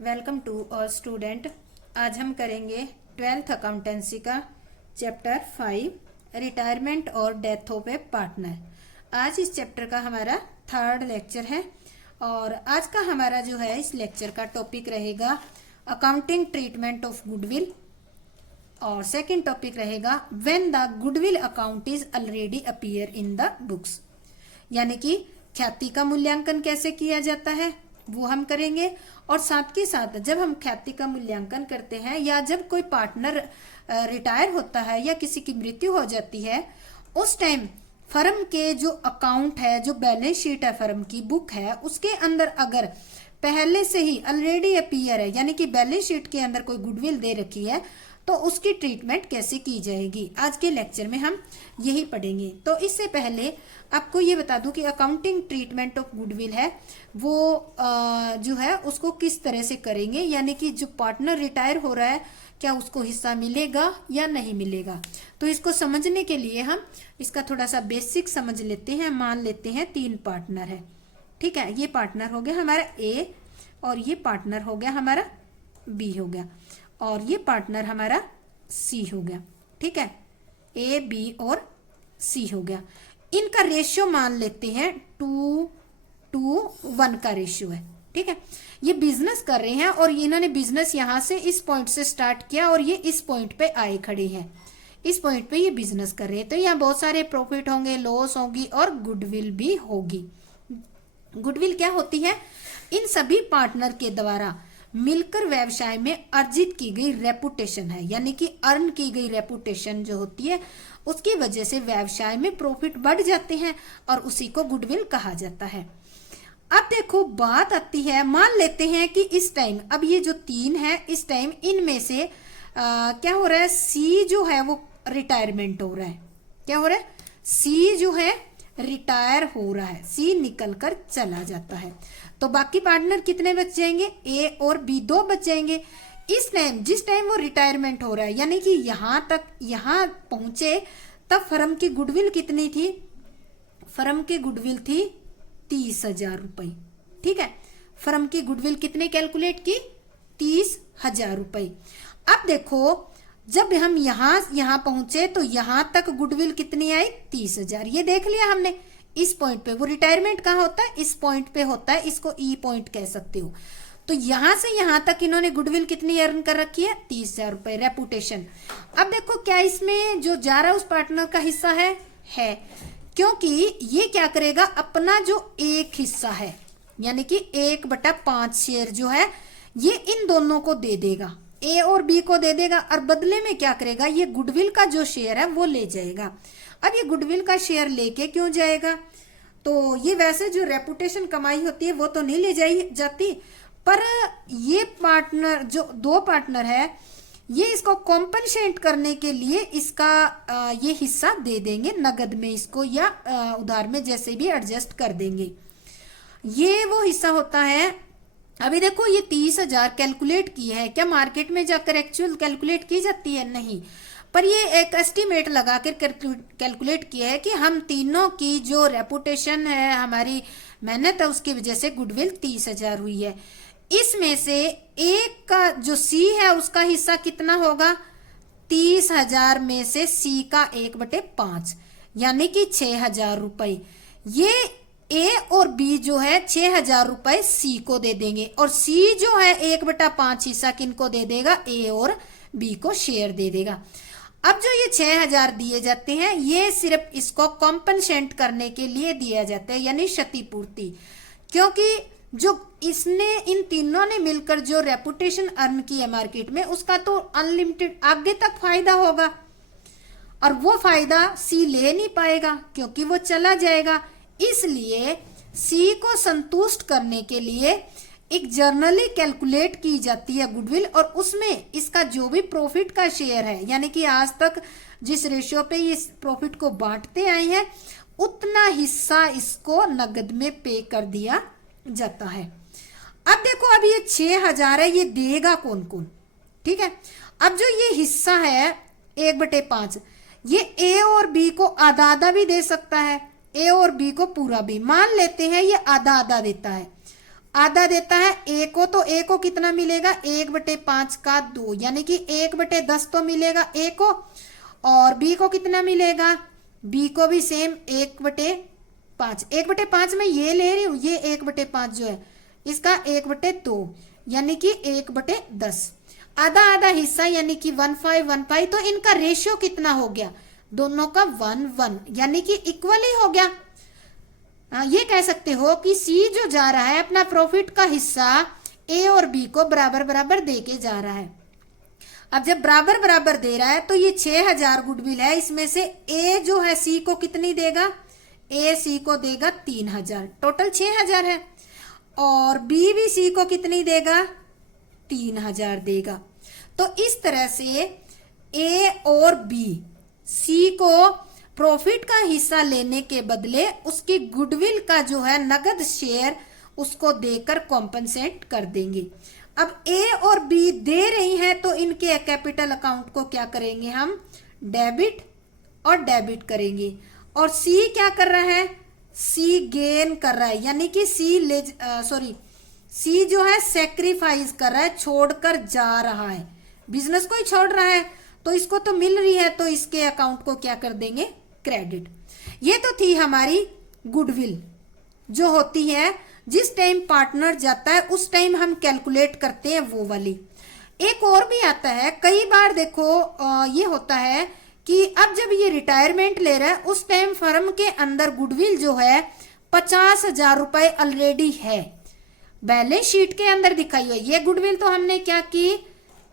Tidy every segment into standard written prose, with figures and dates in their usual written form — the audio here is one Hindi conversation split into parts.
Welcome to all student. आज हम करेंगे 12th अकाउंटेंसी का चैप्टर 5 रिटायरमेंट और डेथ ऑफ ए पार्टनर। आज इस चैप्टर का हमारा थर्ड लेक्चर है और आज का हमारा जो है इस लेक्चर का टॉपिक रहेगा अकाउंटिंग ट्रीटमेंट ऑफ गुडविल और सेकंड टॉपिक रहेगा when the goodwill account is already appear in the books, यानी कि ख्याति का मूल्यांकन कैसे किया जाता है वो हम करेंगे। और साथ के साथ जब हम ख्याति का मूल्यांकन करते हैं या जब कोई पार्टनर रिटायर होता है या किसी की मृत्यु हो जाती है उस टाइम फर्म के जो अकाउंट है, जो बैलेंस शीट है, फर्म की बुक है, उसके अंदर अगर पहले से ही ऑलरेडी अपीयर है यानी कि बैलेंस शीट के अंदर कोई गुडविल दे रखी है तो उसकी ट्रीटमेंट कैसे की जाएगी, आज के लेक्चर में हम यही पढ़ेंगे। तो इससे पहले आपको ये बता दूं कि अकाउंटिंग ट्रीटमेंट ऑफ गुडविल है वो जो है उसको किस तरह से करेंगे, यानी कि जो पार्टनर रिटायर हो रहा है क्या उसको हिस्सा मिलेगा या नहीं मिलेगा। तो इसको समझने के लिए हम इसका थोड़ा सा बेसिक समझ लेते हैं। मान लेते हैं 3 पार्टनर है, ठीक है। ये पार्टनर हो गया हमारा ए और ये पार्टनर हो गया हमारा बी हो गया और ये पार्टनर हमारा सी हो गया, ठीक है। ए बी और सी हो गया। इनका रेशियो मान लेते हैं 2:1 का रेशियो है, ठीक है। ये बिजनेस कर रहे हैं और इन्होंने बिजनेस यहां से इस पॉइंट से स्टार्ट किया और ये इस पॉइंट पे आए खड़े हैं। इस पॉइंट पे ये बिजनेस कर रहे हैं तो यहाँ बहुत सारे प्रॉफिट होंगे, लॉस होगी और गुडविल भी होगी। गुडविल क्या होती है? इन सभी पार्टनर के द्वारा मिलकर व्यवसाय में अर्जित की गई रेपुटेशन है, यानी कि अर्न की गई रेपुटेशन जो होती है उसकी वजह से व्यवसाय में प्रॉफिट बढ़ जाते हैं और उसी को गुडविल कहा जाता है। अब देखो बात आती है, मान लेते हैं कि इस टाइम अब ये जो 3 है इस टाइम इनमें से क्या हो रहा है, सी जो है वो रिटायरमेंट हो रहा है। क्या हो रहा है? सी जो है रिटायर हो रहा है, सी निकल कर चला जाता है। तो बाकी पार्टनर कितने बच जाएंगे? ए और बी 2 बच जाएंगे। इस टाइम जिस टाइम वो रिटायरमेंट हो रहा है यानी कि यहां तक यहां पहुंचे तब फर्म की गुडविल कितनी थी? फर्म की गुडविल थी 30,000 रुपए, ठीक है। फर्म की गुडविल कितने कैलकुलेट की? 30,000 रुपए। अब देखो जब हम यहां पहुंचे तो यहां तक गुडविल कितनी आई? 30,000। ये देख लिया हमने। इस पॉइंट पे वो रिटायरमेंट कहाँ होता है? इस पॉइंट पे होता है, इसको ई पॉइंट कह सकते हो। तो यहां से यहां तक इन्होंने गुडविल कितनी अर्न कर रखी है? 30,000 रुपए रेपुटेशन। अब देखो क्या इसमें जो जा रहा है उस पार्टनर का हिस्सा है क्योंकि ये क्या करेगा, अपना जो एक हिस्सा है यानी कि 1/5 शेयर जो है ये इन दोनों को दे देगा, ए और बी को दे देगा और बदले में क्या करेगा, ये गुडविल का जो शेयर है वो ले जाएगा। अब ये गुडविल का शेयर लेके क्यों जाएगा? तो ये वैसे जो रेपुटेशन कमाई होती है वो तो नहीं ले जाती, पर ये पार्टनर जो 2 पार्टनर है ये इसको कॉम्पनसेट करने के लिए इसका ये हिस्सा दे देंगे नगद में इसको या उधार में, जैसे भी एडजस्ट कर देंगे। ये वो हिस्सा होता है। अभी देखो ये 30,000 कैलकुलेट की है, क्या मार्केट में जाकर एक्चुअल कैलकुलेट की जाती है? नहीं, पर ये एक एस्टिमेट लगाकर कैलकुलेट किया है कि हम तीनों की जो रेपुटेशन है, हमारी मेहनत है, उसकी वजह से गुडविल 30,000 हुई है। इसमें से एक का जो सी है उसका हिस्सा कितना होगा? 30,000 में से सी का 1/5 यानी कि 6,000 रुपए। ये ए और बी जो है 6,000 रुपए सी को दे देंगे और सी जो है 1/5 हिस्सा किनको दे देगा? ए और बी को शेयर दे देगा। अब जो ये 6,000 दिए जाते हैं ये सिर्फ इसको कॉम्पनसेट करने के लिए दिया जाता है, यानी क्षतिपूर्ति, क्योंकि जो इसने इन तीनों ने मिलकर जो रेपुटेशन अर्न की है मार्केट में उसका तो अनलिमिटेड आगे तक फायदा होगा और वो फायदा सी ले नहीं पाएगा क्योंकि वो चला जाएगा। इसलिए सी को संतुष्ट करने के लिए एक जर्नली कैलकुलेट की जाती है गुडविल और उसमें इसका जो भी प्रॉफिट का शेयर है यानी कि आज तक जिस रेशियो पे इस प्रॉफिट को बांटते आए हैं उतना हिस्सा इसको नगद में पे कर दिया जाता है। अब देखो अब ये 6,000 है, ये देगा कौन कौन? ठीक है। अब जो ये हिस्सा है 1/5 ये ए और बी को आधा आधा भी दे सकता है, ए और बी को पूरा भी। मान लेते हैं ये आधा आधा देता है। आधा देता है ए को, तो ए को कितना मिलेगा 1/5 का 2, यानी कि 1/10 तो मिलेगा ए को। और बी को कितना मिलेगा, बी को भी सेम 1/5। 1/5 में ये ले रही हूं, ये 1/5 जो है इसका 1/2, यानी कि 1/10। आधा आधा हिस्सा यानी कि 1/5 तो इनका रेशियो कितना हो गया, दोनों का 1:1, यानी कि इक्वली हो गया। ये कह सकते हो कि सी जो जा रहा है अपना प्रॉफिट का हिस्सा ए और बी को बराबर बराबर दे के जा रहा है। अब जब बराबर बराबर दे रहा है तो ये 6000 गुडविल है, इसमें से ए जो है सी को कितनी देगा, ए सी को देगा 3000, टोटल 6000 है। और बी भी सी को कितनी देगा, 3000 देगा। तो इस तरह से ए और बी सी को प्रॉफिट का हिस्सा लेने के बदले उसकी गुडविल का जो है नगद शेयर उसको देकर कॉम्पनसेट कर देंगे। अब ए और बी दे रही हैं तो इनके कैपिटल अकाउंट को क्या करेंगे हम, डेबिट और डेबिट करेंगे। और सी क्या कर रहा है, सी गेन कर रहा है, यानी कि सी जो है सेक्रीफाइस कर रहा है, छोड़कर जा रहा है, बिजनेस को ही छोड़ रहा है, तो इसको तो मिल रही है तो इसके अकाउंट को क्या कर देंगे, क्रेडिट। ये तो थी हमारी गुडविल जो होती है जिस टाइम पार्टनर जाता है उस टाइम हम कैलकुलेट करते हैं वो वाली। एक और भी आता है, कई बार देखो ये होता है कि अब जब ये रिटायरमेंट ले रहा है उस टाइम फर्म के अंदर गुडविल जो है 50,000 रुपए ऑलरेडी है, बैलेंस शीट के अंदर दिखाई हुई। ये गुडविल तो हमने क्या की,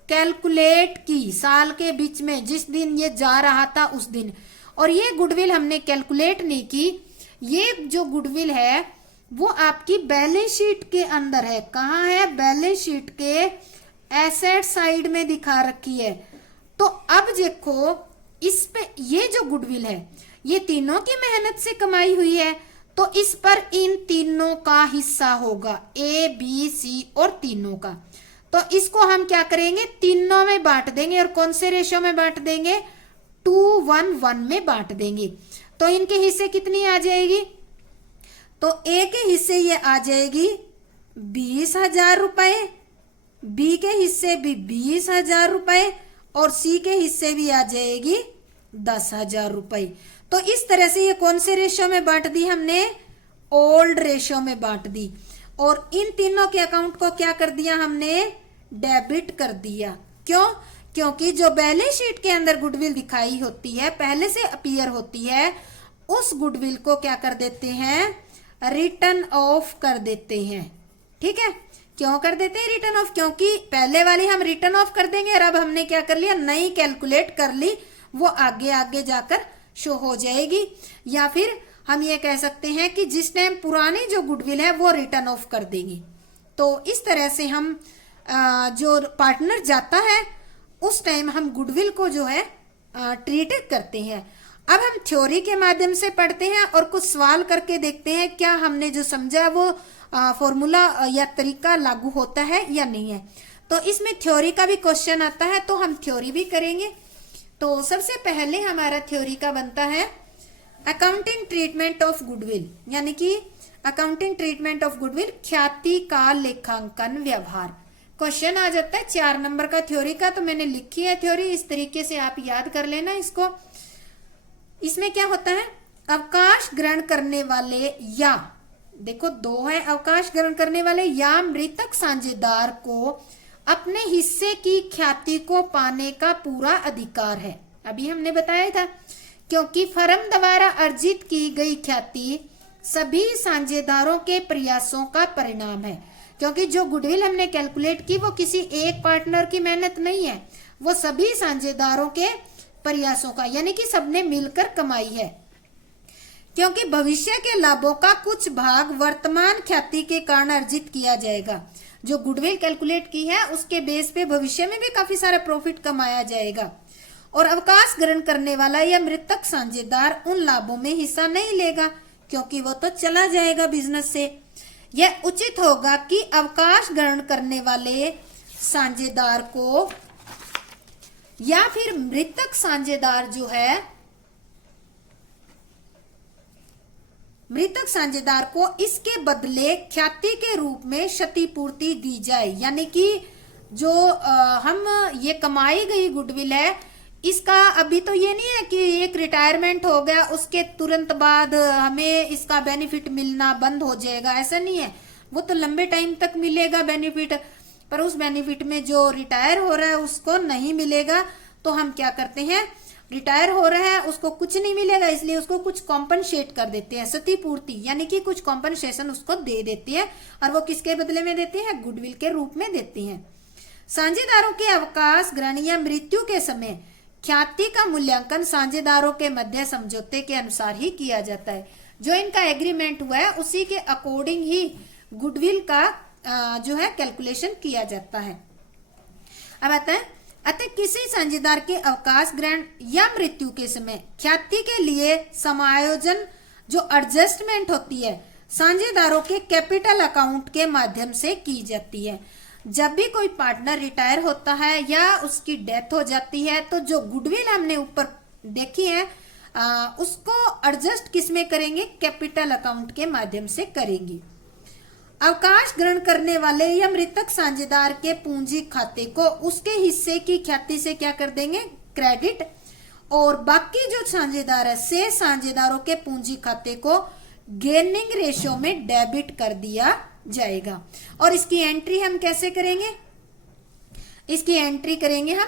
कैलकुलेट की साल के बीच में जिस दिन ये जा रहा था उस दिन, और ये गुडविल हमने कैलकुलेट नहीं की। ये जो गुडविल है वो आपकी बैलेंस शीट के अंदर है। कहाँ है, बैलेंस शीट के एसेट साइड में दिखा रखी है। तो अब देखो इस पे ये जो गुडविल है ये तीनों की मेहनत से कमाई हुई है, तो इस पर इन तीनों का हिस्सा होगा, ए बी सी और तीनों का। तो इसको हम क्या करेंगे, तीनों में बांट देंगे। और कौन से रेशो में बांट देंगे, 2:1 में बांट देंगे। तो इनके हिस्से कितनी आ जाएगी, तो ए के हिस्से ये आ जाएगी 20,000 रुपए, बी के हिस्से भी 20,000 रुपए और सी के हिस्से भी आ जाएगी 10,000 रुपए। तो इस तरह से ये कौन से रेशो में बांट दी हमने, ओल्ड रेशो में बांट दी। और इन तीनों के अकाउंट को क्या कर दिया हमने, डेबिट कर दिया। क्यों, क्योंकि जो बैलेंस शीट के अंदर गुडविल दिखाई होती है, पहले से अपीयर होती है, उस गुडविल को क्या कर देते हैं, रिटर्न ऑफ कर देते हैं। ठीक है, क्यों कर देते हैं रिटर्न ऑफ, क्योंकि पहले वाली हम रिटर्न ऑफ कर देंगे और अब हमने क्या कर लिया, नई कैलकुलेट कर ली, वो आगे आगे जाकर शो हो जाएगी। या फिर हम ये कह सकते हैं कि जिस टाइम पुरानी जो गुडविल है वो रिटर्न ऑफ कर देंगे। तो इस तरह से हम जो पार्टनर जाता है उस टाइम हम गुडविल को जो है ट्रीट करते हैं। अब हम थ्योरी के माध्यम से पढ़ते हैं और कुछ सवाल करके देखते हैं क्या हमने जो समझा वो फॉर्मूला या तरीका लागू होता है या नहीं है। तो इसमें थ्योरी का भी क्वेश्चन आता है तो हम थ्योरी भी करेंगे। तो सबसे पहले हमारा थ्योरी का बनता है अकाउंटिंग ट्रीटमेंट ऑफ गुडविल, यानी कि अकाउंटिंग ट्रीटमेंट ऑफ गुडविल, ख्याति का लेखांकन व्यवहार। क्वेश्चन आ जाता है 4 नंबर का थ्योरी का, तो मैंने लिखी है थ्योरी, इस तरीके से आप याद कर लेना इसको। इसमें क्या होता है, अवकाश ग्रहण करने वाले या, देखो 2 है, अवकाश ग्रहण करने वाले या मृतक साझेदार को अपने हिस्से की ख्याति को पाने का पूरा अधिकार है। अभी हमने बताया था, क्योंकि फर्म द्वारा अर्जित की गई ख्याति सभी साझेदारों के प्रयासों का परिणाम है। क्योंकि जो गुडविल हमने कैलकुलेट की वो किसी एक पार्टनर की मेहनत नहीं है, वो सभी साझेदारों के प्रयासों का, यानी कि सबने मिलकर कमाई है। क्योंकि भविष्य के लाभों का कुछ भाग वर्तमान ख्याति के कारण अर्जित किया जाएगा। जो गुडविल कैलकुलेट की है उसके बेस पे भविष्य में भी काफी सारा प्रॉफिट कमाया जाएगा। और अवकाश ग्रहण करने वाला या मृतक साझेदार उन लाभों में हिस्सा नहीं लेगा क्योंकि वो तो चला जाएगा बिजनेस से। यह उचित होगा कि अवकाश ग्रहण करने वाले साझेदार को या फिर मृतक साझेदार जो है, मृतक साझेदार को इसके बदले ख्याति के रूप में क्षतिपूर्ति दी जाए। यानी कि जो हम ये कमाई गई गुडविल है, इसका अभी तो ये नहीं है कि एक रिटायरमेंट हो गया उसके तुरंत बाद हमें इसका बेनिफिट मिलना बंद हो जाएगा, ऐसा नहीं है। वो तो लंबे टाइम तक मिलेगा बेनिफिट, पर उस बेनिफिट में जो रिटायर हो रहा है उसको नहीं मिलेगा। तो हम क्या करते हैं, रिटायर हो रहा है उसको कुछ नहीं मिलेगा, इसलिए उसको कुछ कॉम्पनसेट कर देते हैं, क्षतिपूर्ति यानी कि कुछ कॉम्पनसेशन उसको दे देती है। और वो किसके बदले में देती है, गुडविल के रूप में देती है। साझेदारों के अवकाश ग्रहण या मृत्यु के समय ख्याति का मूल्यांकन साझेदारों के मध्य समझौते के अनुसार ही किया जाता है। जो इनका एग्रीमेंट हुआ है उसी के अकॉर्डिंग ही गुडविल का जो है कैलकुलेशन किया जाता है। अब आता है, अतः किसी साझेदार के अवकाश ग्रहण या मृत्यु के समय ख्याति के लिए समायोजन जो एडजस्टमेंट होती है साझेदारों के कैपिटल अकाउंट के माध्यम से की जाती है। जब भी कोई पार्टनर रिटायर होता है या उसकी डेथ हो जाती है तो जो गुडविल हमने ऊपर देखी है उसको एडजस्ट किस में करेंगे, कैपिटल अकाउंट के माध्यम से करेंगे। अवकाश ग्रहण करने वाले या मृतक साझेदार के पूंजी खाते को उसके हिस्से की ख्याति से क्या कर देंगे, क्रेडिट, और बाकी जो साझेदार है से साझेदारों के पूंजी खाते को गेनिंग रेशियो में डेबिट कर दिया जाएगा। और इसकी एंट्री हम कैसे करेंगे, इसकी एंट्री करेंगे हम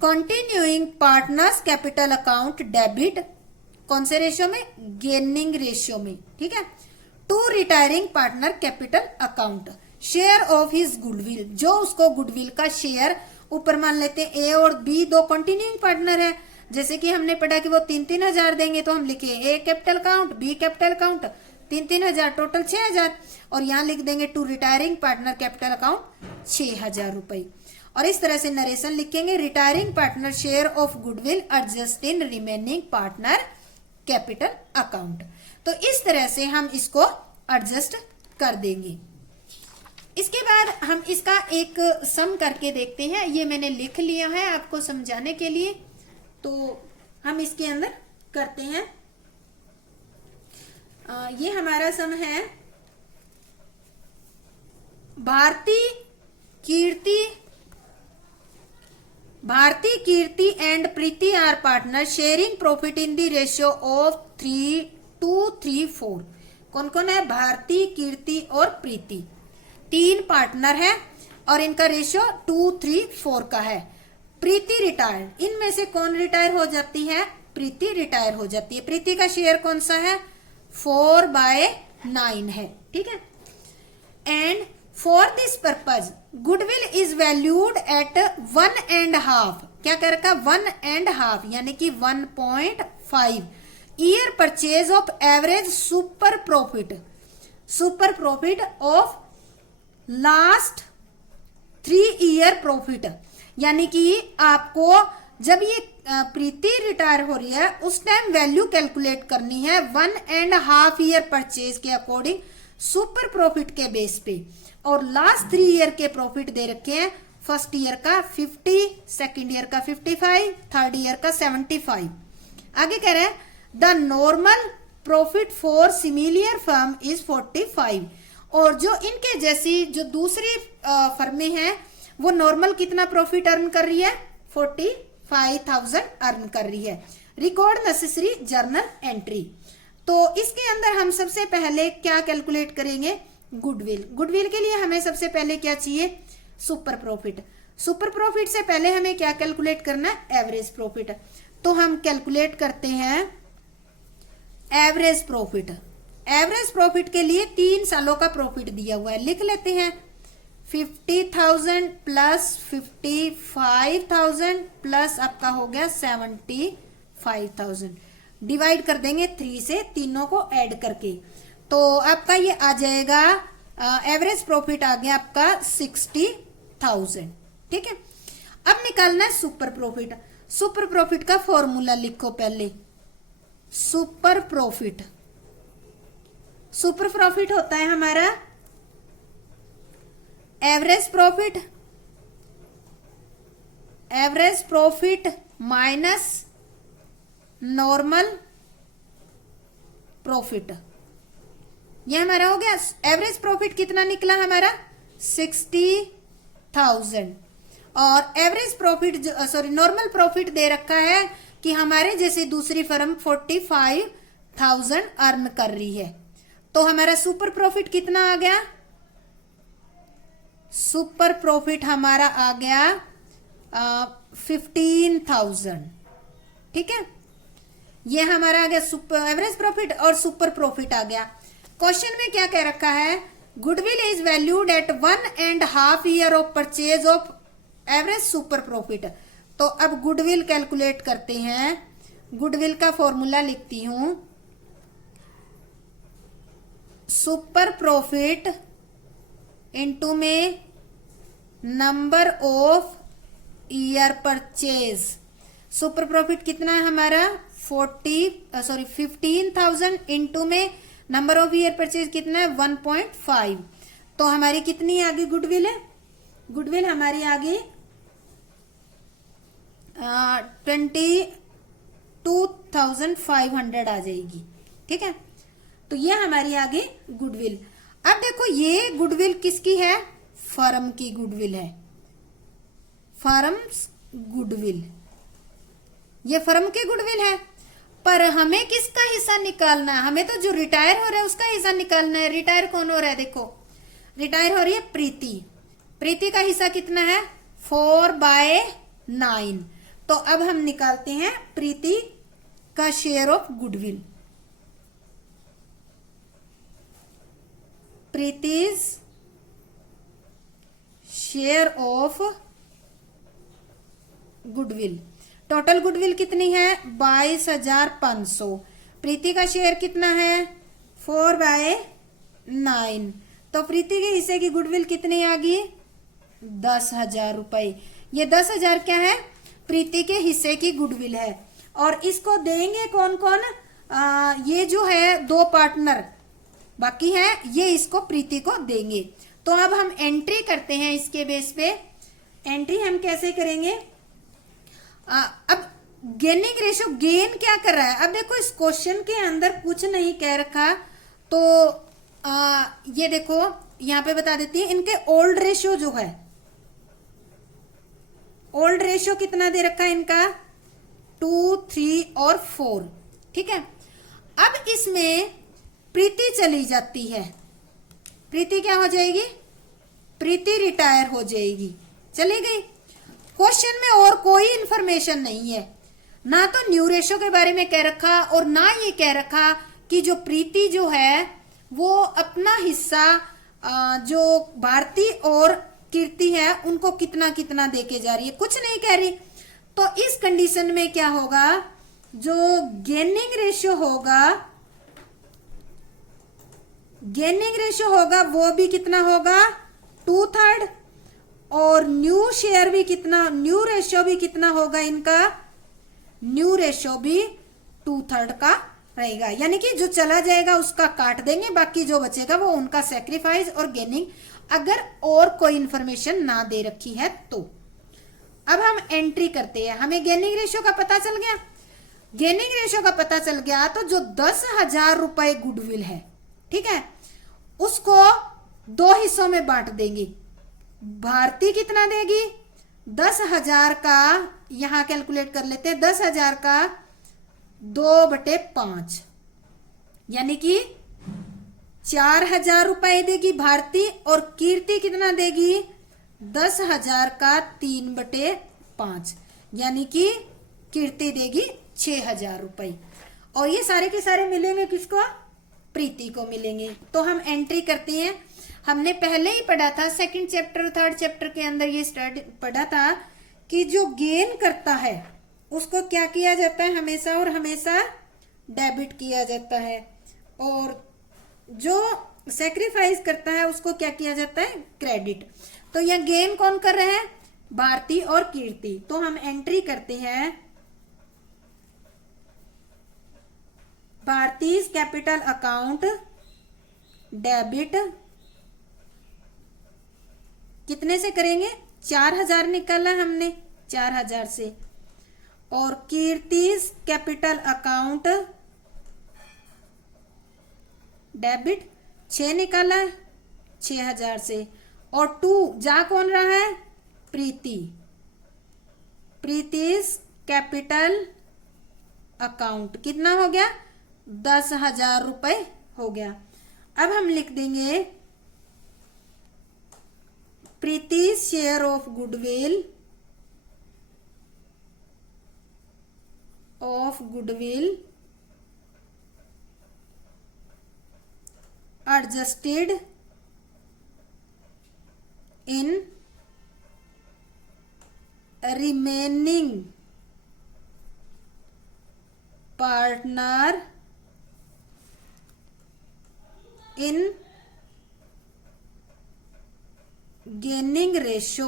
continuing partners capital account debit, कौन से रेशियो में, गेनिंग रेशियो में, ठीक है, to retiring partner capital account share of his goodwill, जो उसको गुडविल का शेयर ऊपर मान लेते हैं ए और बी दो कंटिन्यूइंग पार्टनर है। जैसे कि हमने पढ़ा कि वो 3-3 हजार देंगे तो हम लिखे A capital account B capital account 3-3 हजार टोटल 6 हजार, और यहाँ लिख देंगे to retiring partner capital account 6,000 रुपए। और इस तरह से नरेशन लिखेंगे, retiring partner share of goodwill adjust in remaining partner capital account. तो इस तरह से हम इसको एडजस्ट कर देंगे। इसके बाद हम इसका एक सम करके देखते हैं, ये मैंने लिख लिया है आपको समझाने के लिए, तो हम इसके अंदर करते हैं। ये हमारा सम है, Bharti Kirti and Preeti are partner sharing profit in the ratio of 3:2:3:4। कौन कौन है, भारती, कीर्ति और प्रीति, 3 पार्टनर है और इनका रेशियो 2:3:4 का है। प्रीति रिटायर, इनमें से कौन रिटायर हो जाती है, प्रीति रिटायर हो जाती है। प्रीति का शेयर कौन सा है, 4/9 है, ठीक है। And for this purpose goodwill is valued eight 1.5, क्या कर रखा, 1.5 यानी कि 1.5 year purchase of average super profit of last 3 year profit. यानी कि आपको जब ये प्रीति रिटायर हो रही है उस टाइम वैल्यू कैलकुलेट करनी है 1.5 ईयर परचेज के अकॉर्डिंग सुपर प्रॉफिट के बेस पे, और लास्ट 3 ईयर के प्रॉफिट दे रखे हैं, फर्स्ट ईयर का 50, सेकेंड ईयर का 55, थर्ड ईयर का 75। आगे कह रहे हैं the normal profit for similar firm is 45, और जो इनके जैसी जो दूसरी फर्में हैं वो नॉर्मल कितना प्रॉफिट अर्न कर रही है, 45,000 अर्न कर रही है। रिकॉर्ड नेसेसरी जर्नल एंट्री, तो इसके अंदर हम सबसे पहले क्या कैलकुलेट करेंगे, गुडविल के लिए हमें सबसे पहले क्या चाहिए, सुपर प्रॉफिट से पहले हमें क्या कैलकुलेट करना है, एवरेज प्रॉफिट। तो हम कैलकुलेट करते हैं एवरेज प्रॉफिट के लिए 3 सालों का प्रॉफिट दिया हुआ है, लिख लेते हैं 50,000 प्लस 55,000 प्लस आपका हो गया 75,000, डिवाइड कर देंगे 3 से, तीनों को ऐड करके, तो आपका ये आ जाएगा एवरेज प्रॉफिट आ गया आपका 60,000, ठीक है। अब निकालना है सुपर प्रॉफिट का फॉर्मूला लिखो पहले। सुपर प्रॉफिट होता है हमारा average profit minus normal profit. ये हमारा हो गया। एवरेज प्रॉफिट कितना निकला हमारा 60,000। और average profit sorry normal profit दे रखा है कि हमारे जैसे दूसरी फर्म 45,000 अर्न कर रही है। तो हमारा सुपर प्रॉफिट कितना आ गया, सुपर प्रॉफिट हमारा आ गया 15,000। ठीक है, ये हमारा आ गया सुपर एवरेज प्रॉफिट और सुपर प्रॉफिट आ गया। क्वेश्चन में क्या कह रखा है, goodwill is valued eight 1.5 year of purchase of average super profit. तो अब गुडविल कैलकुलेट करते हैं। गुडविल का फॉर्मूला लिखती हूं, सुपर प्रॉफिट इनटू में number of year purchase. Super profit कितना है हमारा 15,000 इनटू में नंबर ऑफ ईयर परचेज कितना है 1.5। तो हमारी कितनी आगे गुडविल है, गुडविल हमारी आगे 22,500 आ जाएगी। ठीक है, तो ये हमारी आगे गुडविल। अब देखो ये गुडविल किसकी है, फर्म की गुडविल है, फर्म्स गुडविल, ये फर्म के गुडविल है। पर हमें किसका हिस्सा निकालना है, हमें तो जो रिटायर हो रहा है उसका हिस्सा निकालना है। रिटायर कौन हो रहा है, देखो रिटायर हो रही है प्रीति। प्रीति का हिस्सा कितना है 4/9। तो अब हम निकालते हैं प्रीति का share of goodwill. Preeti's share of goodwill. Total goodwill कितनी है 22,500। प्रीति का शेयर कितना है 4/9। तो प्रीति के हिस्से की गुडविल कितनी आ गई 10,000 रुपए। ये 10,000 क्या है, प्रीति के हिस्से की गुडविल है। और इसको देंगे कौन कौन, ये जो है 2 पार्टनर बाकी है, ये इसको प्रीति को देंगे। तो अब हम एंट्री करते हैं इसके बेस पे। एंट्री हम कैसे करेंगे, अब गेनिंग रेशियो, गेन क्या कर रहा है। अब देखो इस क्वेश्चन के अंदर कुछ नहीं कह रखा, तो ये देखो यहां पे बता देती है, इनके ओल्ड रेशियो जो है, ओल्ड रेशियो कितना दे रखा है इनका 2, 3 और 4। ठीक है, अब इसमें प्रीति चली जाती है, प्रीति क्या हो जाएगी, प्रीति रिटायर हो जाएगी, चली गई। क्वेश्चन में और कोई इंफॉर्मेशन नहीं है, ना तो न्यू रेशियो के बारे में कह रखा और ना ये कह रखा कि जो प्रीति जो है वो अपना हिस्सा जो भारती और कीर्ति है उनको कितना कितना देके जा रही है, कुछ नहीं कह रही। तो इस कंडीशन में क्या होगा, जो गेनिंग रेशियो होगा, गेनिंग रेशियो होगा वो भी कितना होगा 2/3। और न्यू शेयर भी कितना, न्यू रेशियो भी कितना होगा इनका, न्यू रेशियो भी 2/3 का रहेगा। यानी कि जो चला जाएगा उसका काट देंगे, बाकी जो बचेगा वो उनका सेक्रीफाइस और गेनिंग, अगर और कोई इंफॉर्मेशन ना दे रखी है तो। अब हम एंट्री करते हैं, हमें गेनिंग रेशियो का पता चल गया। गेनिंग रेशियो का पता चल गया तो जो 10,000 रुपए गुडविल है, ठीक है, उसको 2 हिस्सों में बांट देंगे। भारती कितना देगी 10,000 का, यहां कैलकुलेट कर लेते हैं, 10,000 का 2/5 यानी कि 4,000 रुपए देगी भारती। और कीर्ति कितना देगी 10,000 का 3/5 यानी कि कीर्ति देगी 6,000 रुपए। और ये सारे के सारे मिलेंगे किसको, प्रीति को मिलेंगे। तो हम एंट्री करते हैं। हमने पहले ही पढ़ा था, सेकंड चैप्टर 3rd चैप्टर के अंदर ये स्टडी पढ़ा था कि जो गेन करता है उसको क्या किया जाता है, हमेशा और हमेशा डेबिट किया जाता है, और जो सेक्रीफाइस करता है उसको क्या किया जाता है, क्रेडिट। तो यह गेन कौन कर रहे हैं, भारती और कीर्ति। तो हम एंट्री करते हैं, भारतीज कैपिटल अकाउंट डेबिट कितने से करेंगे, 4,000 निकाला हमने 4,000 से। और कीर्तिज कैपिटल अकाउंट डेबिट 6 निकाला 6,000 से, और 2 जा कौन रहा है, प्रीति, प्रीतिस कैपिटल अकाउंट कितना हो गया, 10,000 रुपए हो गया। अब हम लिख देंगे Preeti share of goodwill adjusted in remaining partner in gaining ratio,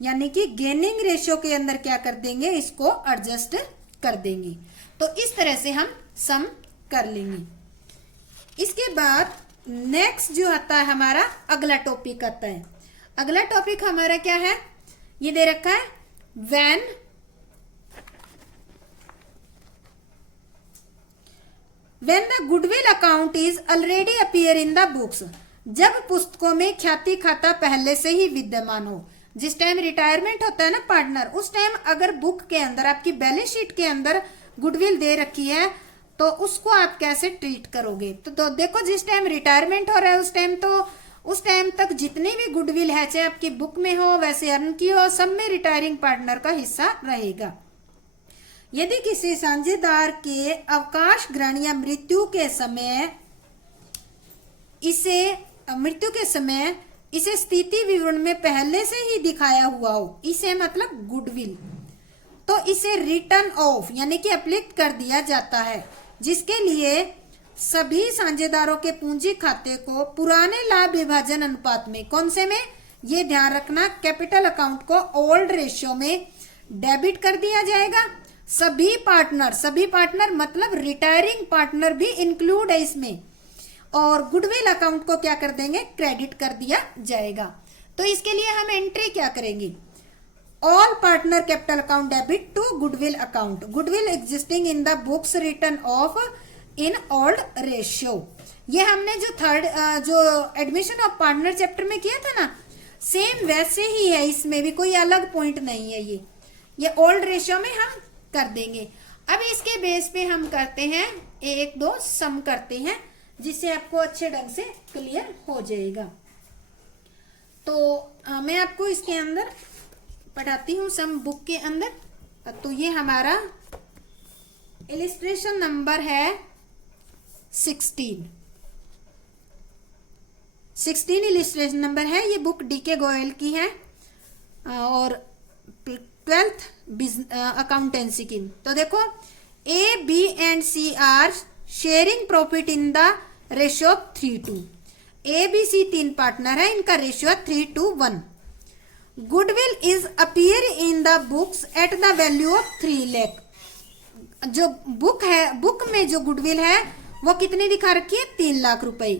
यानी कि गेनिंग रेशो के अंदर क्या कर देंगे, इसको एडजस्ट कर देंगे। तो इस तरह से हम सम कर लेंगे। इसके बाद नेक्स्ट जो आता है हमारा अगला टॉपिक आता है। अगला टॉपिक हमारा क्या है, ये दे रखा है when the goodwill account is already appear in the books, जब पुस्तकों में ख्याति खाता पहले से ही विद्यमान हो। जिस टाइम रिटायरमेंट होता है ना पार्टनर, उस टाइम अगर बुक के अंदर आपकी बैलेंस शीट के अंदर गुडविल दे रखी है तो उसको आप कैसे ट्रीट करोगे। तो देखो जिस टाइम रिटायरमेंट हो रहा है उस टाइम तक जितनी भी गुडविल है, चाहे आपकी बुक में हो वैसे अर्न की हो, सब में रिटायरिंग पार्टनर का हिस्सा रहेगा। यदि किसी साझेदार के अवकाश ग्रहण या मृत्यु के समय इसे स्थिति विवरण में पहले से ही दिखाया हुआ हो, इसे मतलब गुडविल, तो इसे रिटर्न ऑफ यानी कि अपलिफ्ट कर दिया जाता है, जिसके लिए सभी साझेदारों के पूंजी खाते को पुराने लाभ विभाजन अनुपात में, कौन से में, ये ध्यान रखना, कैपिटल अकाउंट को ओल्ड रेशियो में डेबिट कर दिया जाएगा। सभी पार्टनर मतलब रिटायरिंग पार्टनर भी इंक्लूड है इसमें, और गुडविल अकाउंट को क्या कर देंगे, क्रेडिट कर दिया जाएगा। तो इसके लिए हम एंट्री क्या करेंगे, all partner capital account debit to goodwill account, goodwill existing in the books written off in old ratio. ये हमने जो एडमिशन ऑफ पार्टनर चैप्टर में किया था ना, सेम वैसे ही है, इसमें भी कोई अलग पॉइंट नहीं है। ये ओल्ड रेशियो में हम कर देंगे। अब इसके बेस पे हम करते हैं 1-2 सम करते हैं, जिससे आपको अच्छे ढंग से क्लियर हो जाएगा। तो मैं आपको इसके अंदर पढ़ाती हूँ सम बुक के अंदर। तो ये हमारा इलिस्ट्रेशन नंबर है 16 इलिस्ट्रेशन नंबर है। ये बुक डीके गोयल की है और 12th अकाउंटेंसी की। तो देखो A B and C are sharing profit in the ratio 3:2। A B C 3 partner है, इनका ratio 3:1। Goodwill is appear in the books at the value of 3 lakh. जो बुक है, बुक में जो गुडविल है वो कितनी दिखा रखी है, 3 लाख रुपए।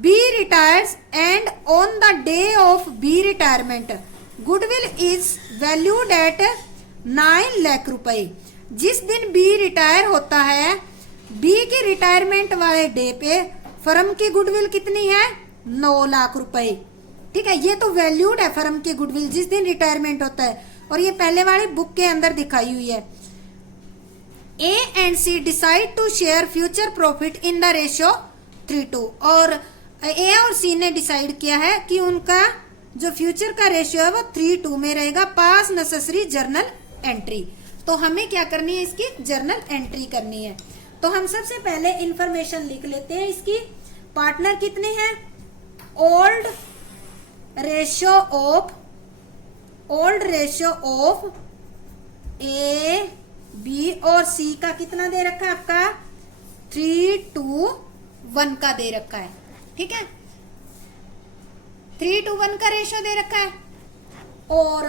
B retires and on the day of B retirement goodwill is valued at 9 lakh रुपए। जिस दिन बी रिटायर होता है, बी के रिटायरमेंट वाले डे पे फर्म की गुडविल कितनी है, 9 लाख रुपए। ठीक है, ये तो वैल्यूड है फर्म की गुडविल जिस दिन रिटायरमेंट होता है, और ये पहले वाली बुक के अंदर दिखाई हुई है। A and C decide to share future profit in the ratio 3:2। और ए और सी ने डिसाइड किया है कि उनका जो फ्यूचर का रेशियो है वो 3:2 में रहेगा। पास नेसेसरी जर्नल एंट्री। तो हमें क्या करनी है, इसकी जर्नल एंट्री करनी है। तो हम सबसे पहले इंफॉर्मेशन लिख लेते हैं इसकी। पार्टनर कितने हैं, old ratio of A B और सी का कितना दे रखा है आपका, 3:1 का दे रखा है। ठीक है, 3:1 का रेशियो दे रखा है। और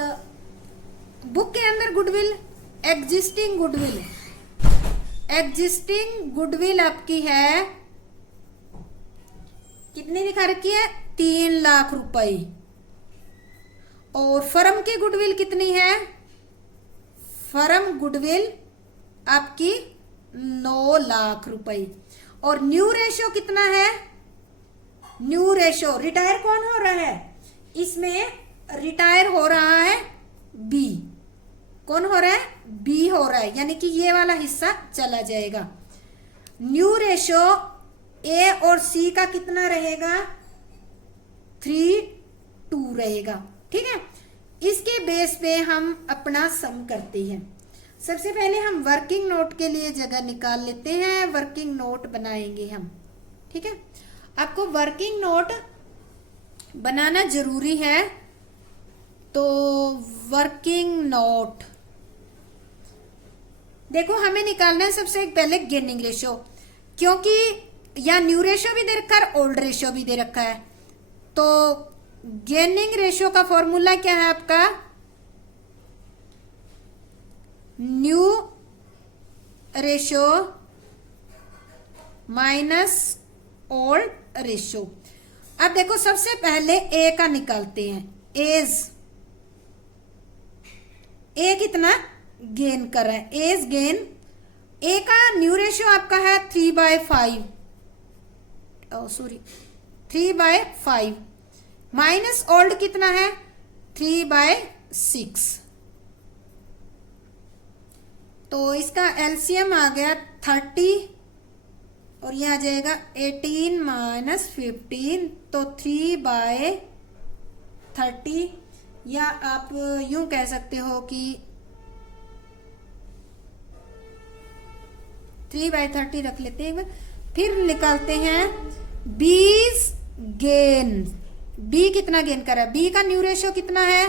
बुक के अंदर गुडविल, एग्जिस्टिंग गुडविल आपकी है, कितनी दिखा रखी है, 3 लाख रुपए। और फर्म की गुडविल कितनी है, फर्म गुडविल आपकी 9 लाख रुपए। और न्यू रेशो कितना है, न्यू रेशो रिटायर कौन हो रहा है, इसमें रिटायर हो रहा है बी, कौन हो रहा है, बी हो रहा है, यानी कि ये वाला हिस्सा चला जाएगा। न्यू रेशो ए और सी का कितना रहेगा, 3:2 रहेगा। ठीक है, इसके बेस पे हम अपना सम करते हैं। सबसे पहले हम वर्किंग नोट के लिए जगह निकाल लेते हैं, वर्किंग नोट बनाएंगे हम। ठीक है, आपको वर्किंग नोट बनाना जरूरी है, तो वर्किंग नोट देखो हमें निकालना है सबसे पहले गेनिंग रेशो, क्योंकि या न्यू रेशो भी दे रखा है, ओल्ड रेशो भी दे रखा है। तो गेनिंग रेशो का फॉर्मूला क्या है आपका, new ratio minus old ratio. अब देखो सबसे पहले ए का निकालते हैं, एज ए कितना गेन कर रहा है, एज गेन, ए का न्यू रेशियो आपका है 3/5, सॉरी 3/5, माइनस ओल्ड कितना है 3/6, तो इसका एलसीएम आ गया 30 और ये आ जाएगा 18 माइनस 15, तो 3/30, या आप यूं कह सकते हो कि 3/30 रख लेते हैं एक बार। फिर निकालते हैं 20 गेन, बी कितना गेन कर रहा है, बी का न्यू रेशियो कितना है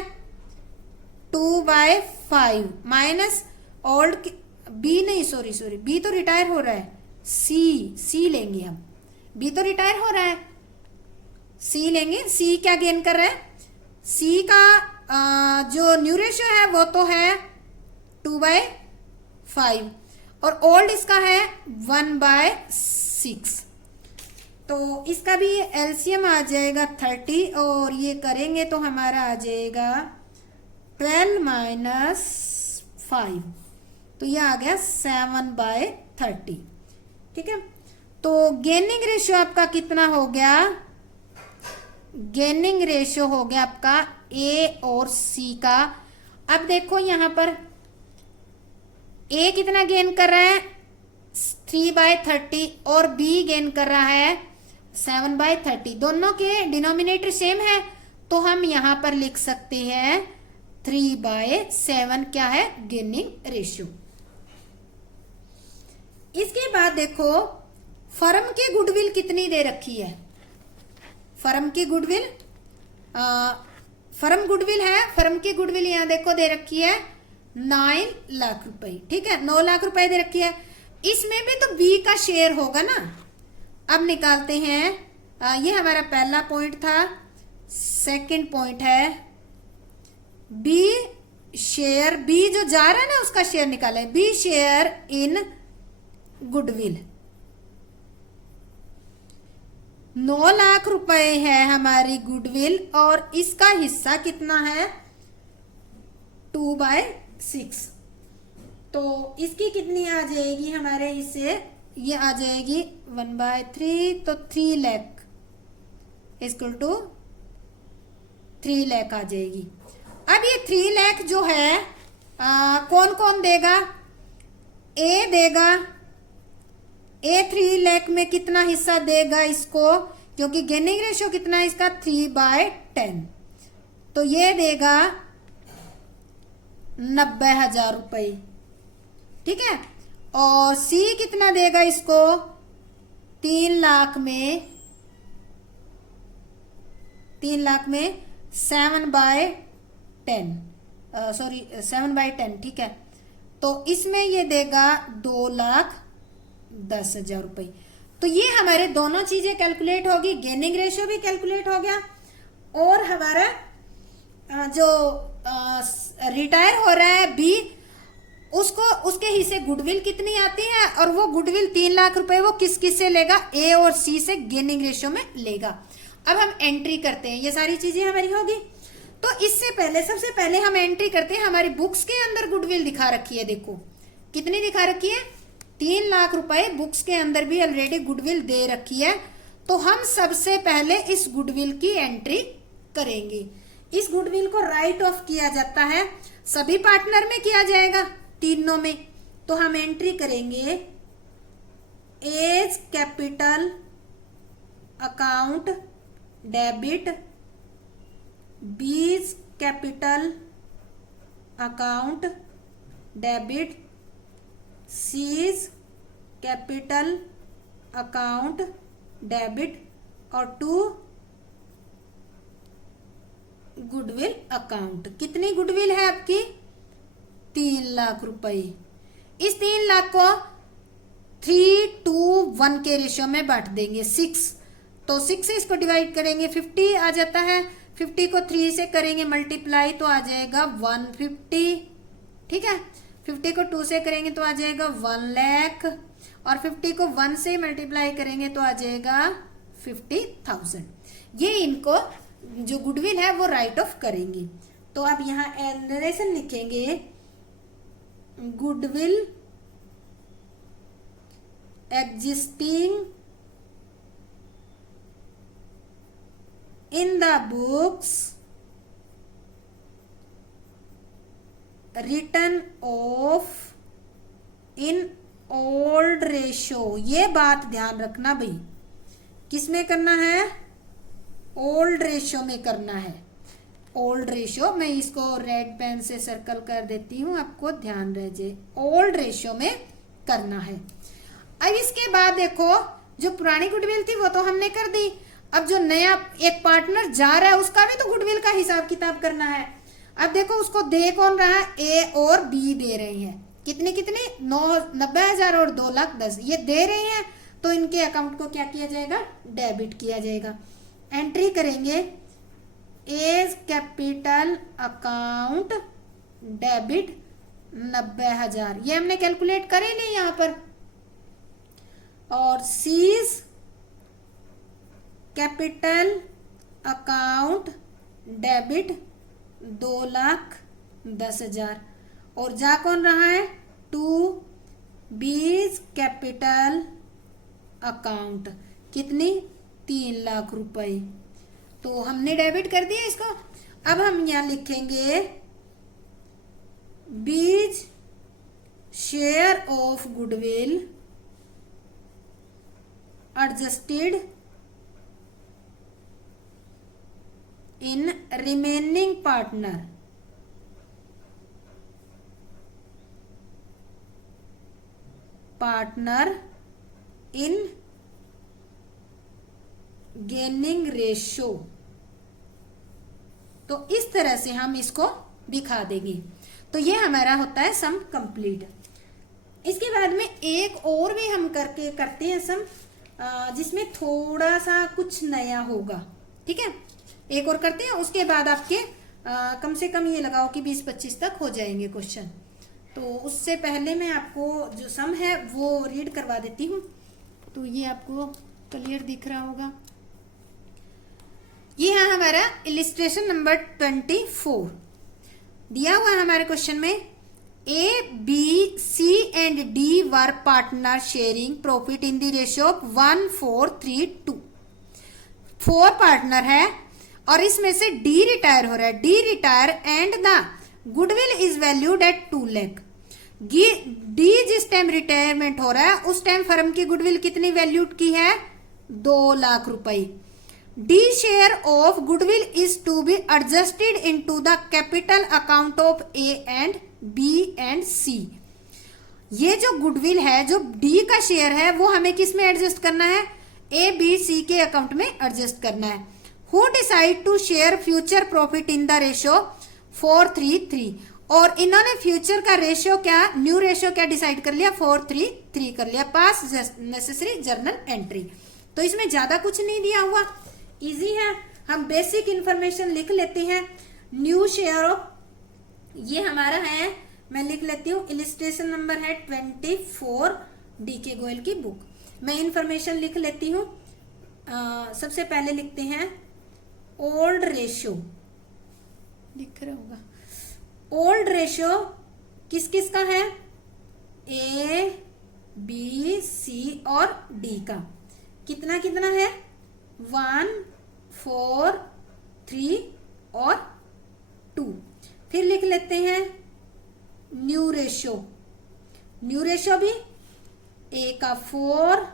2/5, माइनस ओल्ड, बी नहीं सॉरी बी तो रिटायर हो रहा है, सी लेंगे हम, बी तो रिटायर हो रहा है, सी लेंगे, सी क्या गेन कर रहा है, सी का जो न्यू रेशियो है वो तो है 2/5 और ओल्ड इसका है 1/6, तो इसका भी एलसीएम आ जाएगा 30 और ये करेंगे तो हमारा आ जाएगा 12 माइनस 5, तो ये आ गया 7/30। ठीक है, तो गेनिंग रेशियो आपका कितना हो गया, गेनिंग रेशियो हो गया आपका ए और सी का। अब देखो यहां पर ए कितना गेन कर रहा है 3/30 और बी गेन कर रहा है 7/30, दोनों के डिनोमिनेटर सेम है, तो हम यहां पर लिख सकते हैं 3/7 क्या है गेनिंग रेशियो। इसके बाद देखो फर्म की गुडविल कितनी दे रखी है, फर्म की गुडविल, फर्म गुडविल है, फर्म की गुडविल यहां देखो दे रखी है 9 लाख रुपए। ठीक है, 9 लाख रुपए दे रखी है, इसमें भी तो बी का शेयर होगा ना। अब निकालते हैं, ये हमारा पहला पॉइंट था, सेकंड पॉइंट है बी शेयर, बी जो जा रहा है ना उसका शेयर निकाले, B share in goodwill, 9 lakh रुपए है हमारी गुडविल और इसका हिस्सा कितना है 2/6, तो इसकी कितनी आ जाएगी हमारे हिस्से, ये आ जाएगी 1/3, तो 3 लाख इक्वल टू 3 लाख आ जाएगी। अब ये 3 लाख जो है कौन कौन देगा, ए देगा, ए 3 लाख में कितना हिस्सा देगा इसको, क्योंकि गेनिंग रेशियो कितना है इसका 3/10, तो ये देगा 90,000 रुपए। ठीक है, और सी कितना देगा इसको 3 लाख में 7/10, सॉरी 7/10। ठीक है, तो इसमें ये देगा 2,10,000 रुपए। तो ये हमारे दोनों चीजें कैलकुलेट होगी, गेनिंग रेशियो भी कैलकुलेट हो गया और हमारा जो रिटायर हो रहा है बी, उसको उसके हिस्से गुडविल कितनी आती है और वो गुडविल 3 लाख रुपए वो किस किस से लेगा, ए और सी से गेनिंग रेशियो में लेगा। अब हम एंट्री करते हैं, ये सारी चीजें हमारी होगी। तो इससे पहले सबसे पहले हम एंट्री करते हैं, हमारी बुक्स के अंदर गुडविल दिखा रखी है, देखो कितनी दिखा रखी है 3 लाख रुपए बुक्स के अंदर भी ऑलरेडी गुडविल दे रखी है, तो हम सबसे पहले इस गुडविल की एंट्री करेंगे। इस गुडविल को राइट ऑफ किया जाता है, सभी पार्टनर में किया जाएगा, तीनों में। तो हम एंट्री करेंगे as capital account debit, B's capital account debit, C's capital account debit और टू गुडविल अकाउंट। कितनी गुडविल है आपकी? 3 लाख रुपए। इस 3 लाख को 3:1 के रेशियो में बांट देंगे, 6। तो 6 से इसको डिवाइड करेंगे, 50 आ जाता है। 50 को 3 से करेंगे मल्टीप्लाई तो आ जाएगा 150, ठीक है। 50 को 2 से करेंगे तो आ जाएगा 1 लाख, और 50 को 1 से मल्टीप्लाई करेंगे तो आ जाएगा 50,000। ये इनको जो गुडविल है वो राइट ऑफ करेंगे। तो अब यहाँ नरेशन लिखेंगे, goodwill existing in the books written off in old ratio। ये बात ध्यान रखना भाई, किसमें करना है? ओल्ड रेशियो में करना है। ओल्ड रेशियो, मैं इसको रेड पेन से सर्कल कर देती हूं, आपको ध्यान रह जाए, ओल्ड रेशियो में करना है। अब इसके बाद देखो, जो पुरानी गुडविल थी वो तो हमने कर दी, अब जो नया एक पार्टनर जा रहा है उसका भी तो गुडविल का हिसाब किताब करना है। अब देखो उसको दे कौन रहा है? ए और बी दे रहे हैं। कितने कितने? 90,000 और 2,10,000 ये दे रहे हैं, तो इनके अकाउंट को क्या किया जाएगा? डेबिट किया जाएगा। एंट्री करेंगे एज कैपिटल अकाउंट डेबिट 90,000, ये हमने कैलकुलेट करे नहीं यहाँ पर। और सीज कैपिटल अकाउंट डेबिट 2,10,000, और जा कौन रहा है? टू बीज कैपिटल अकाउंट, कितनी? 3 लाख रुपए। तो हमने डेबिट कर दिया इसको। अब हम यहां लिखेंगे बीज share of goodwill adjusted in remaining partner, partner in gaining ratio. तो इस तरह से हम इसको दिखा देंगे। तो ये हमारा होता है सम कंप्लीट। इसके बाद में एक और भी हम करते हैं सम, जिसमें थोड़ा सा कुछ नया होगा, ठीक है। एक और करते हैं, उसके बाद आपके कम से कम ये लगाओ कि 20-25 तक हो जाएंगे क्वेश्चन। तो उससे पहले मैं आपको जो सम है वो रीड करवा देती हूँ, तो ये आपको क्लियर दिख रहा होगा। ये है हमारा इलिस्ट्रेशन नंबर 24। दिया हुआ है हमारे क्वेश्चन में, A B C and D were partner sharing profit in the ratio of 1:4:3:2। 4 partner है और इसमें से डी रिटायर हो रहा है, D retire and the goodwill is valued at 2 lakh. D जिस टाइम रिटायरमेंट हो रहा है उस टाइम फर्म की गुडविल कितनी वैल्यूड की है? 2 लाख रुपए। D share of goodwill is to be adjusted into the capital account of A and B and C. ये जो गुडविल है, जो डी का शेयर है, वो हमें किस में एडजस्ट करना है? ए बी सी के अकाउंट में एडजस्ट करना है। Who decide to share future profit in the ratio 4:3:3। और इन्होंने फ्यूचर का रेशियो क्या, न्यू रेशियो क्या डिसाइड कर लिया? 4:3:3 कर लिया। पास नेसेसरी जर्नल एंट्री। तो इसमें ज्यादा कुछ नहीं दिया हुआ, इजी है। हम बेसिक इंफॉर्मेशन लिख लेते हैं। न्यू शेयर ऑफ, ये हमारा है, मैं लिख लेती हूँ, इलिस्ट्रेशन नंबर है 24 डी के गोयल की बुक। मैं इंफॉर्मेशन लिख लेती हूँ। सबसे पहले लिखते हैं ओल्ड रेशियो, दिख रहा होगा। ओल्ड रेशियो किस किस का है? ए बी, सी और डी का कितना कितना है 1, 4, 3 और 2। फिर लिख लेते हैं न्यू रेशो भी ए का 4,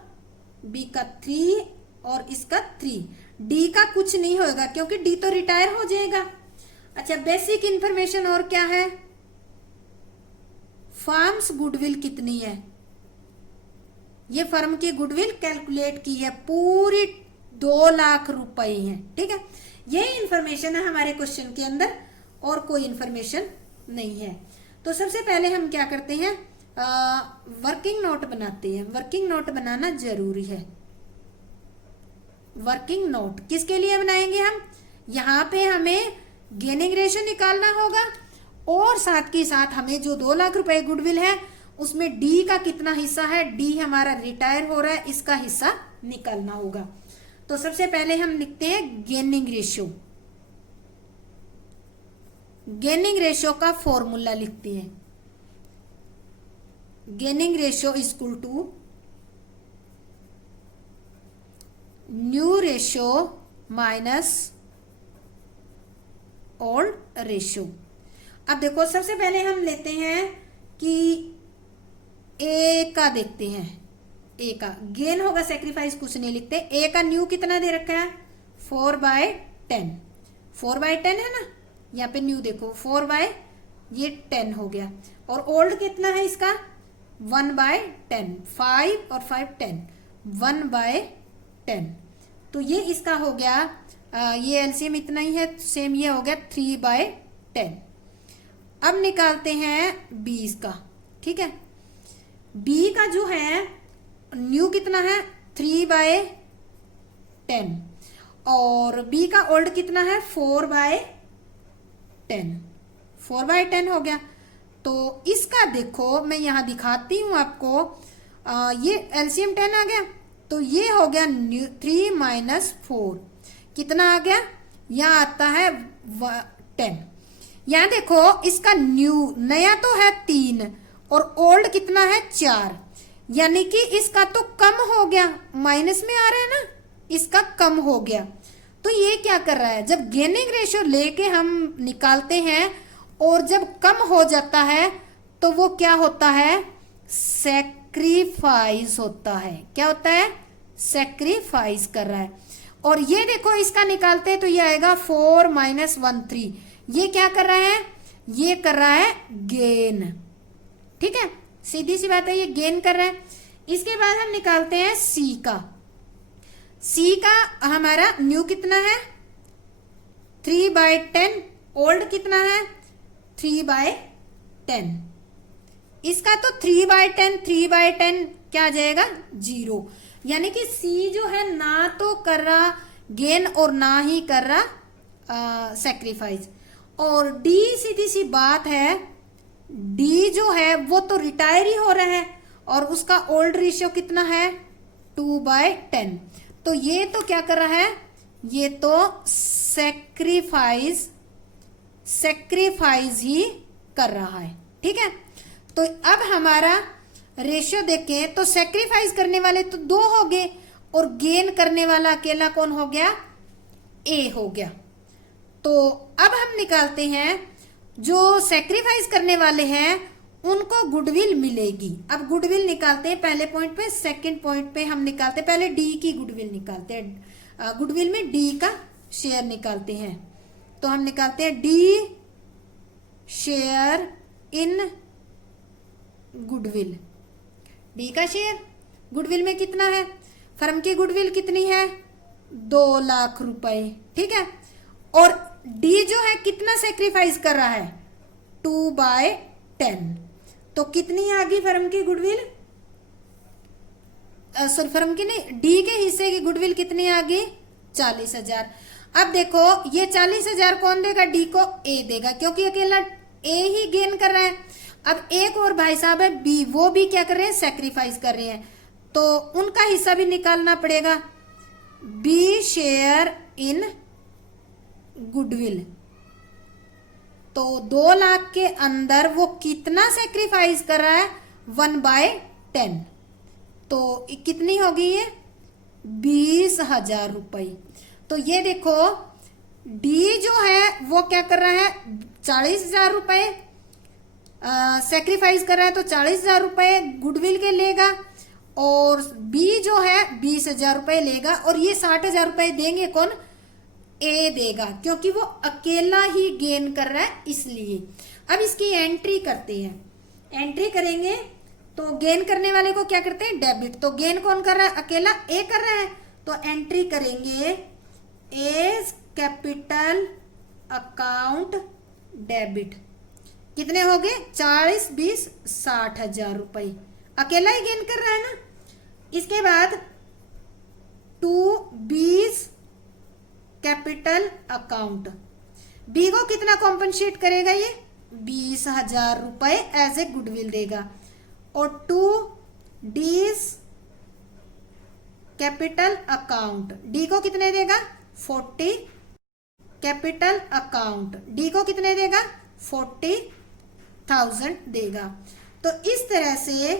बी का 3 और इसका 3। डी का कुछ नहीं होगा क्योंकि डी तो रिटायर हो जाएगा। अच्छा, बेसिक इंफॉर्मेशन और क्या है, फर्म्स गुडविल कितनी है, ये फर्म की गुडविल कैलकुलेट की है, पूरी 2 लाख रुपए है। ठीक है, ये इंफॉर्मेशन है हमारे क्वेश्चन के अंदर और कोई इंफॉर्मेशन नहीं है। तो सबसे पहले हम क्या करते हैं, वर्किंग नोट बनाते हैं। वर्किंग नोट बनाना जरूरी है। वर्किंग नोट किसके लिए बनाएंगे हम, यहाँ पे हमें गेनिंग रेशियो निकालना होगा और साथ के साथ हमें जो 2 लाख रुपए गुडविल है उसमें डी का कितना हिस्सा है, डी हमारा रिटायर हो रहा है, इसका हिस्सा निकालना होगा। तो सबसे पहले हम लिखते हैं गेनिंग रेशियो। गेनिंग रेशियो का फॉर्मूला लिखते हैं, gaining ratio equal to new ratio minus old ratio. अब देखो सबसे पहले हम लेते हैं कि ए का देखते हैं, ए का गेन होगा, सेक्रीफाइस कुछ नहीं लिखते। ए का न्यू कितना दे रखा है 4/10, 4/10 है ना, यहाँ पे न्यू देखो 4/10 हो गया। और ओल्ड कितना है इसका 1/10, 5 और 5 10, 1/10। तो ये इसका हो गया, ये एलसीएम इतना ही है, सेम ये हो गया 3/10। अब निकालते हैं बी का। ठीक है, बी का जो है न्यू कितना है 3/10 और बी का ओल्ड कितना है 4/10, 4/10 हो गया। तो इसका देखो मैं यहां दिखाती हूं आपको, ये एलसीएम 10 आ गया, तो ये हो गया 3 - 4 कितना आ गया, यहाँ आता है 10। यहाँ देखो इसका न्यू नया तो है 3 और ओल्ड कितना है 4, यानी कि इसका तो कम हो गया, माइनस में आ रहा है ना, इसका कम हो गया। तो ये क्या कर रहा है, जब गेनिंग रेशियो लेके हम निकालते हैं और जब कम हो जाता है तो वो क्या होता है, सैक्रिफाइस होता है। क्या होता है, सैक्रिफाइस कर रहा है। और ये देखो इसका निकालते हैं तो ये आएगा 4 - 1 3, ये क्या कर रहा है, ये कर रहा है गेन। ठीक है, सीधी सी बात है, ये गेन कर रहा है। इसके बाद हम निकालते हैं सी का। सी का हमारा न्यू कितना है 3/10, ओल्ड कितना है 3/10। इसका तो 3/10, 3/10 क्या आ जाएगा 0, यानी कि सी जो है ना तो कर रहा गेन और ना ही कर रहा सैक्रिफाइस। और डी सीधी सी बात है, डी जो है वो तो रिटायर ही हो रहा है और उसका ओल्ड रेशियो कितना है 2/10। तो ये तो क्या कर रहा है, ये तो सैक्रिफाइस ही कर रहा है। ठीक है, तो अब हमारा रेशियो देखें तो सैक्रिफाइस करने वाले तो 2 हो गए और गेन करने वाला अकेला कौन हो गया, ए हो गया। तो अब हम निकालते हैं जो सैक्रिफाइस करने वाले हैं उनको गुडविल मिलेगी। अब गुडविल निकालते हैं पहले पॉइंट पे, सेकंड पॉइंट पे हम निकालते हैं पहले डी की गुडविल निकालते हैं। गुडविल में डी का शेयर निकालते हैं, तो हम निकालते हैं D share in goodwill. D का शेयर गुडविल में कितना है, फर्म की गुडविल कितनी है 2 लाख रुपए। ठीक है, और डी जो है कितना सेक्रीफाइस कर रहा है 2/10, तो कितनी आ गई फर्म की गुडविल, सॉरी फर्म की नहीं, डी के हिस्से की गुडविल कितनी आ गई 40,000। अब देखो ये 40,000 कौन देगा, डी को ए देगा, क्योंकि अकेला ए ही गेन कर रहा है। अब एक और भाई साहब है बी, वो भी क्या कर रहे हैं सैक्रिफाइस कर रहे हैं, तो उनका हिस्सा भी निकालना पड़ेगा। बी शेयर इन गुडविल, तो 2 लाख के अंदर वो कितना सैक्रिफाइस कर रहा है 1/10। तो कितनी होगी ये 20,000 रुपए। तो ये देखो डी जो है वो क्या कर रहा है 40,000 रुपए सेक्रीफाइस कर रहा है, तो 40,000 रुपए गुडविल के लेगा, और बी जो है 20,000 रुपए लेगा, और ये 60,000 रुपए देंगे कौन, ए देगा, क्योंकि वो अकेला ही गेन कर रहा है इसलिए। अब इसकी एंट्री करते हैं, एंट्री करेंगे तो गेन करने वाले को क्या करते हैं डेबिट, तो गेन कौन कर रहा है अकेला ए कर रहा है, तो एंट्री करेंगे एज कैपिटल अकाउंट डेबिट। कितने हो गए 40 20 60,000 रुपए, अकेला ही गेन कर रहा है ना। इसके बाद टू बीज कैपिटल अकाउंट, बी को कितना कॉम्पनसेट करेगा ये 20,000 रुपए एज ए गुडविल देगा, और to D's capital account, D को कितने देगा 40 कैपिटल अकाउंट, डी को कितने देगा 40,000 देगा। तो इस तरह से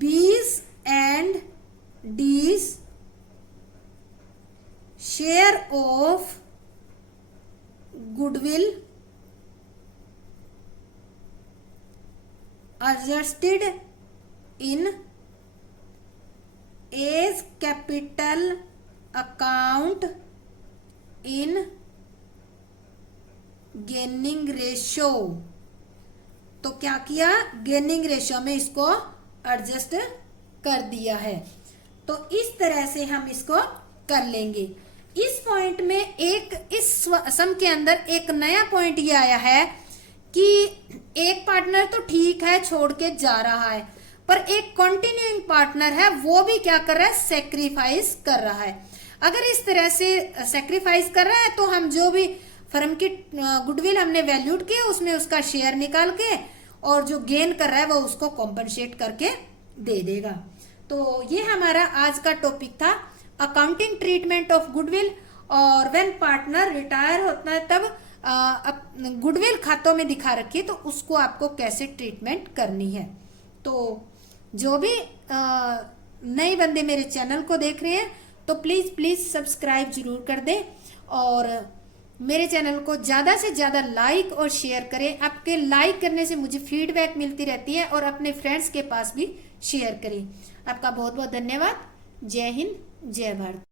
B's and D's share of goodwill adjusted in as capital account in gaining ratio, तो क्या किया गेनिंग रेशियो में इसको एडजस्ट कर दिया है। तो इस तरह से हम इसको कर लेंगे। इस पॉइंट में एक इस सम के अंदर एक नया पॉइंट ये आया है कि एक पार्टनर तो ठीक है छोड़ के जा रहा है, पर एक कंटिन्यूइंग पार्टनर है वो भी क्या कर रहा है सेक्रीफाइस कर रहा है। अगर इस तरह से सेक्रीफाइस कर रहा है तो हम जो भी फर्म की गुडविल हमने वैल्यूड किया उसमें उसका शेयर निकाल के और जो गेन कर रहा है वो उसको कॉम्पनसेट करके दे देगा। तो ये हमारा आज का टॉपिक था अकाउंटिंग ट्रीटमेंट ऑफ गुडविल, और व्हेन पार्टनर रिटायर होता है तब गुडविल खातों में दिखा रखिए तो उसको आपको कैसे ट्रीटमेंट करनी है। तो जो भी नए बंदे मेरे चैनल को देख रहे हैं तो प्लीज सब्सक्राइब जरूर कर दें, और मेरे चैनल को ज्यादा से ज्यादा लाइक और शेयर करें। आपके लाइक करने से मुझे फीडबैक मिलती रहती है, और अपने फ्रेंड्स के पास भी शेयर करें। आपका बहुत बहुत धन्यवाद। जय हिंद, जय भारत।